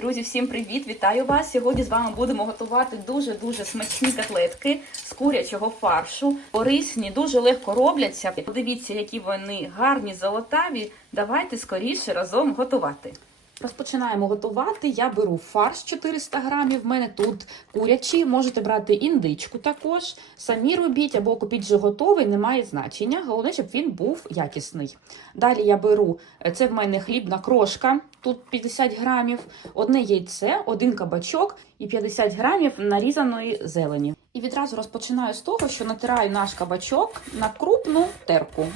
Друзі, всім привіт! Вітаю вас! Сьогодні з вами будемо готувати дуже-дуже смачні котлетки з курячого фаршу. Корисні, дуже легко робляться. Подивіться, які вони гарні, золотаві. Давайте скоріше разом готувати. Розпочинаємо готувати. Я беру фарш 400 грамів. В мене тут курячий. Можете брати індичку також. Самі робіть або купіть вже готовий, немає значення. Головне, щоб він був якісний. Далі я беру е, це в мене хлібна крошка, тут 50 грамів, одне яйце, один кабачок і 50 грамів нарізаної зелені. І відразу розпочинаю з того, що натираю наш кабачок на крупну терку.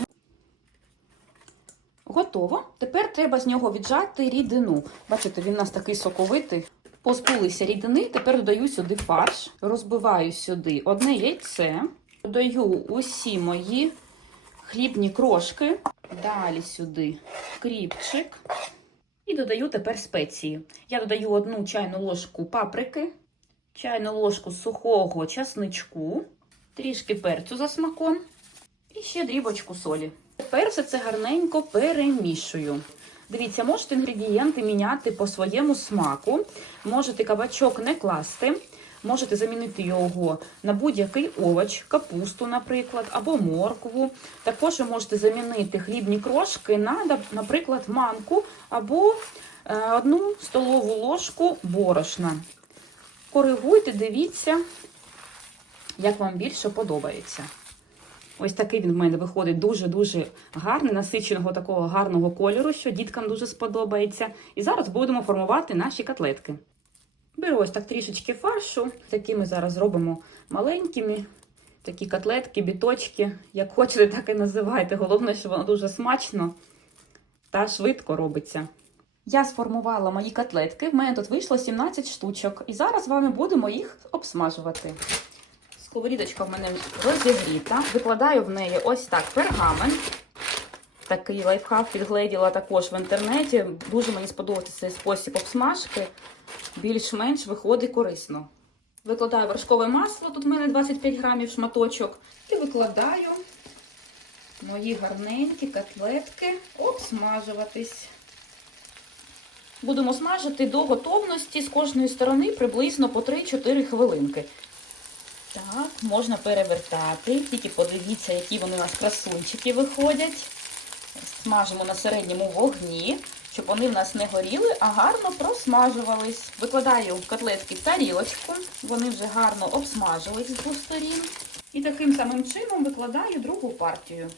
Готово. Тепер треба з нього віджати рідину. Бачите, він у нас такий соковитий. Позбулися рідини, тепер додаю сюди фарш, розбиваю сюди одне яйце, додаю усі мої хлібні крошки, далі сюди кріпчик і додаю тепер спеції. Я додаю одну чайну ложку паприки, чайну ложку сухого часничку, трішки перцю за смаком і ще дрібочку солі. Тепер все це гарненько перемішую. Дивіться, можете інгредієнти міняти по своєму смаку. Можете кабачок не класти, можете замінити його на будь-який овоч, капусту, наприклад, або моркву. Також ви можете замінити хлібні крошки на, наприклад, манку або е, одну столову ложку борошна. Коригуйте, дивіться, як вам більше подобається. Ось такий він в мене виходить дуже-дуже гарний, насиченого такого гарного кольору, що діткам дуже сподобається. І зараз будемо формувати наші котлетки. Беру ось так трішечки фаршу. Такі ми зараз робимо маленькими. Такі котлетки, біточки, як хочете, так і називайте. Головне, що воно дуже смачно та швидко робиться. Я сформувала мої котлетки. В мене тут вийшло 17 штучок. І зараз з вами будемо їх обсмажувати. Сковорідочка в мене розігріта. Викладаю в неї ось так пергамент. Такий лайфхак підгледіла також в інтернеті. Дуже мені сподобався цей спосіб обсмажки. Більш-менш виходить корисно. Викладаю вершкове масло, тут в мене 25 грамів шматочок. І викладаю мої гарненькі котлетки обсмажуватись. Будемо смажити до готовності з кожної сторони приблизно по 3-4 хвилинки. Так, можна перевертати. Тільки подивіться, які вони у нас красунчики виходять. Смажимо на середньому вогні, щоб вони в нас не горіли, а гарно просмажувались. Викладаю котлетки в тарілочку, вони вже гарно обсмажились з двох сторін. І таким самим чином викладаю другу партію.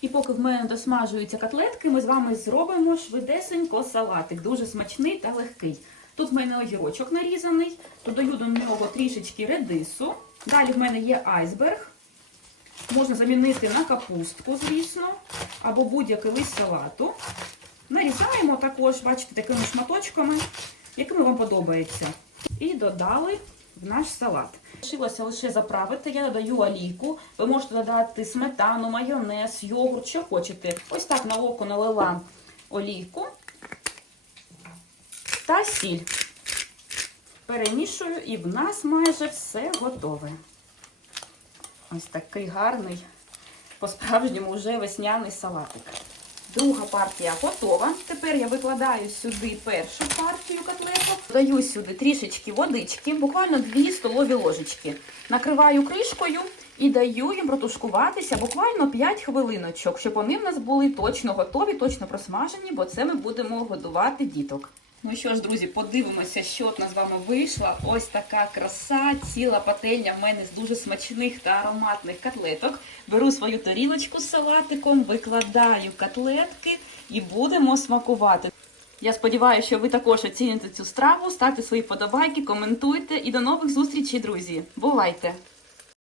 І поки в мене досмажуються котлетки, ми з вами зробимо швидесенько салатик. Дуже смачний та легкий. Тут в мене огірочок нарізаний, додаю до нього трішечки редису. Далі в мене є айсберг. Можна замінити на капустку, звісно, або будь-який лист салату. Нарізаємо також, бачите, такими шматочками, якими вам подобається. І додали в наш салат. Лишилося лише заправити, я додаю олійку. Ви можете додати сметану, майонез, йогурт, що хочете. Ось так на око налила олійку та сіль. Перемішую і в нас майже все готове. Ось такий гарний, по-справжньому вже весняний салатик. Друга партія готова. Тепер я викладаю сюди першу партію котлеток. Додаю сюди трішечки водички, буквально 2 столові ложечки. Накриваю кришкою і даю їм протушкуватися буквально 5 хвилиночок, щоб вони в нас були точно готові, точно просмажені, бо це ми будемо годувати діток. Ну що ж, друзі, подивимося, що от нас з вами вийшла. Ось така краса, ціла пательня в мене з дуже смачних та ароматних котлеток. Беру свою тарілочку з салатиком, викладаю котлетки і будемо смакувати. Я сподіваюся, що ви також оціните цю страву, ставте свої подобайки, коментуйте і до нових зустрічей, друзі. Бувайте!